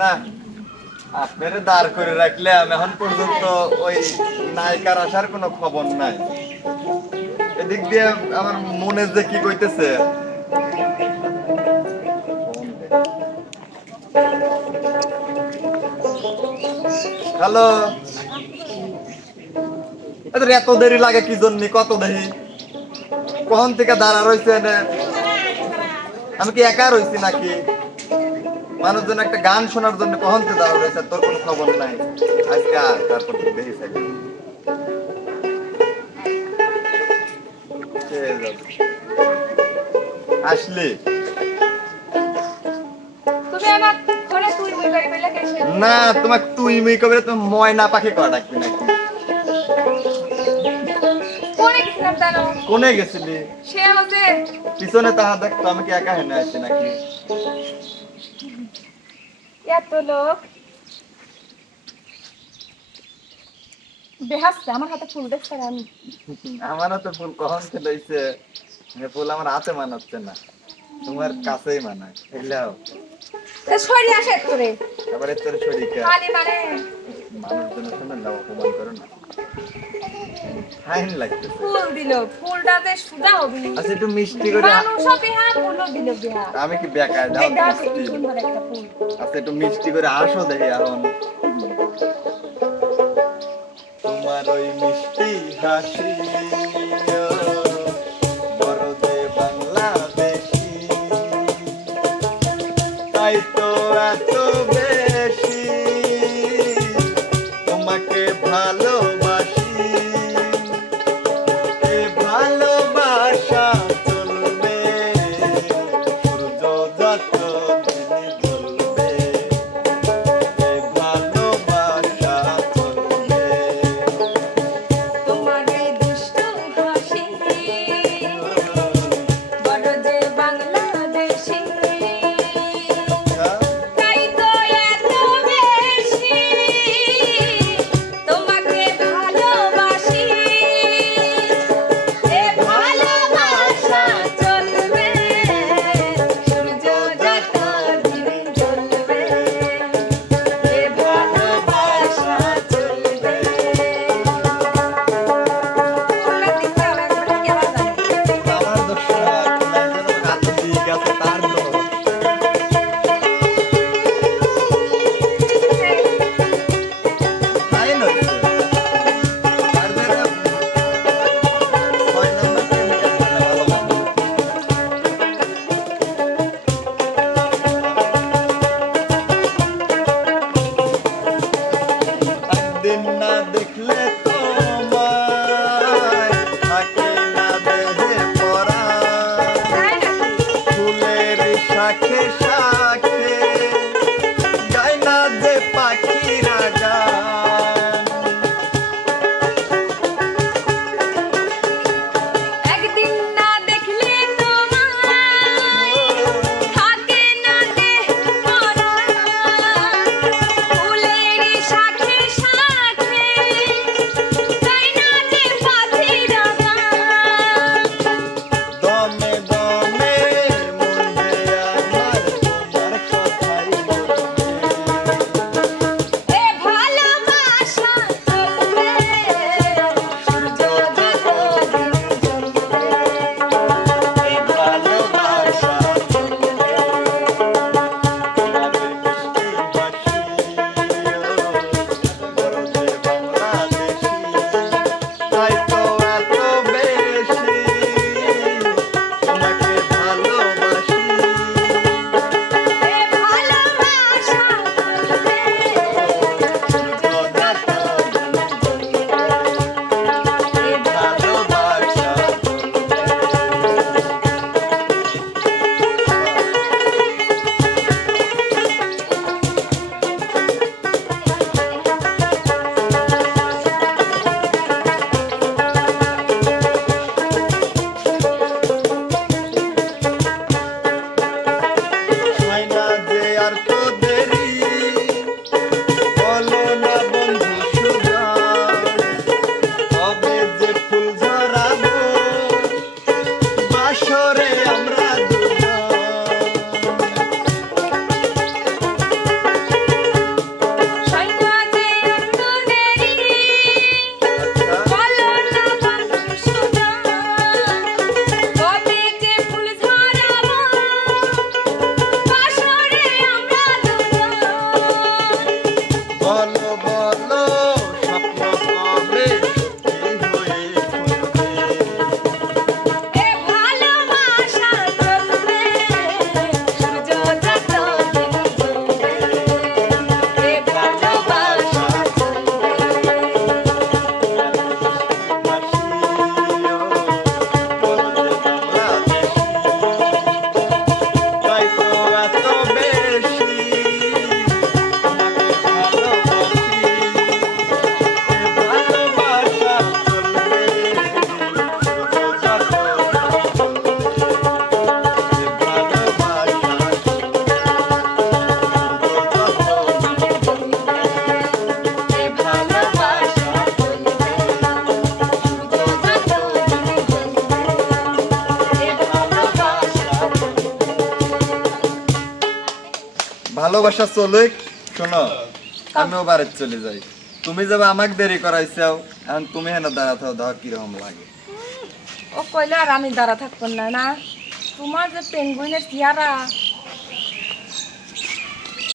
না, আপনারে দাঁড় করে রাখলে আমি এখন পর্যন্ত ওই নায়িকার আসার কোনো খবর নাই। এদিক দিয়ে আমার মনে যে কি কইতেছে? হ্যালো? এত দেরি লাগে কি জন্য? কত দেরি? কখন থেকে দাঁড়া রয়েছে? আমি কি একা রয়েছি নাকি? মানুষজন একটা গান শোনার জন্য কখন থেকে দাঁড়া রয়েছে তোর কোনো খবর নাই। আজকে আর তারপর তুই দেখি যাবে? আসলি। না তোমাকে তুই মুই কবে তুমি ময়না পাখি করা ডাকবি নাকি? গেছিলাম কোনে গেছিলি? সে পিছনে তাহা দেখতো আমি কি একা হেনে আছি নাকি? এত লোক। বেহাসছে আমার হাতে ফুল দেখছে আমি। আমারও তো ফুল কখন খেলাইছে? ফুল আমার হাতে মানাচ্ছে না। তোমার কাছেই মানায়। এলাও। সরি আসে তোরে তারপরে তোর শরীরকে খালি মানে আমি কি বেকার? আচ্ছা একটু মিষ্টি করে আসো দেখি এখন। তোমার ওই মিষ্টি হাসি তোমাকে demnadecleto বল ভালোবাসা চলুক, শোনো আমিও বাড়িতে চলে যাই। তুমি যাবে আমাকে দেরি করাইছাও, এখন তুমি হেনা থাও দাও কীরকম লাগে। ও কইলে আর আমি দাঁড়া থাকব না না। তোমার যে পেঙ্গুইনের চেহারা